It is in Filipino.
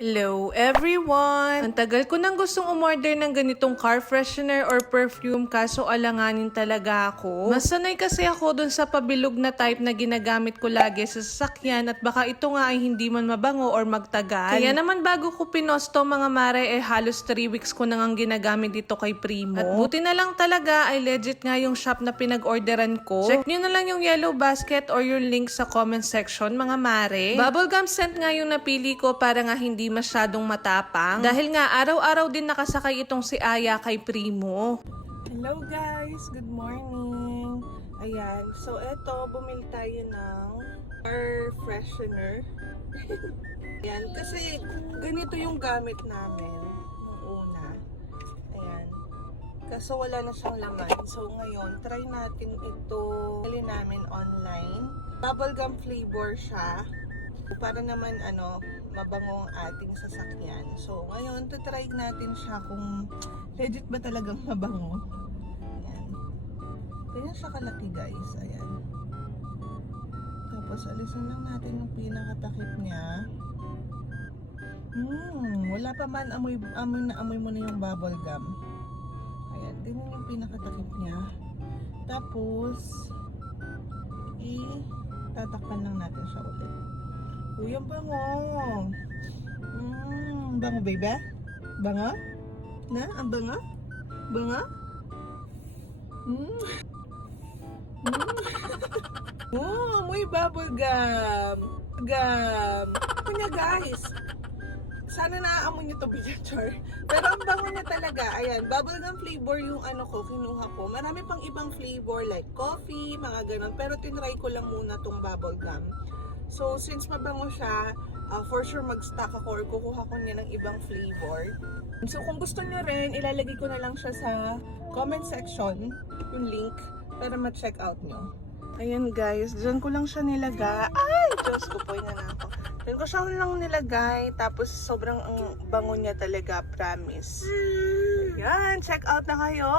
Hello everyone! Ang tagal ko nang gustong umorder ng ganitong car freshener or perfume kaso alanganin talaga ako. Masanay kasi ako dun sa pabilog na type na ginagamit ko lagi sa sasakyan at baka ito nga ay hindi man mabango or magtagal. Kaya naman bago ko pinosto mga mare halos 3 weeks ko nang ginagamit dito kay Primo. At buti na lang talaga ay legit nga yung shop na pinag-orderan ko. Check nyo na lang yung yellow basket or yung link sa comment section mga mare. Bubblegum scent nga yung napili ko para nga hindi masyadong matapang. Dahil nga araw-araw din nakasakay itong si Aya kay Primo. Hello guys! Good morning! Ayan. So eto, bumili tayo ng air freshener. Ayan. Kasi ganito yung gamit namin nung una. Ayan. Kaso wala na siyang laman. So ngayon, try natin ito. Bili namin online. Bubblegum flavor siya. Para naman mabango ang ating sasakyan. So, ngayon, try natin siya kung legit ba talagang mabango. Ayan. Ganyan siya kalaki, guys. Ayan. Tapos, alisin lang natin yung pinakatakip niya. Wala pa man. Amoy mo na yung bubble gum. Ayan. Ganyan yung pinakatakip niya. Tapos, tatakpan lang natin siya ulit. Uy, ang bango. Bango, baby? Bango? Na? Ang bango? Bango? Oh, amoy bubble gum. Kunya, guys. Sana naaamoy nyo ito, Bijator. Pero ang bango niya talaga. Ayan, bubblegum flavor yung kinuha ko. Marami pang ibang flavor like coffee, mga ganun. Pero tinry ko lang muna tong bubblegum. So, since mabango siya, for sure mag-stock ako or kukuha ko niya ng ibang flavor. So, kung gusto niyo rin, ilalagay ko na lang siya sa comment section, yung link, para ma-check out nyo. Ayan guys, dyan ko lang siya nilagay. Ay, Diyos ko po, na ako. Dyan ko siya lang nilagay, tapos sobrang bango niya talaga, promise. Ayan, check out na kayo!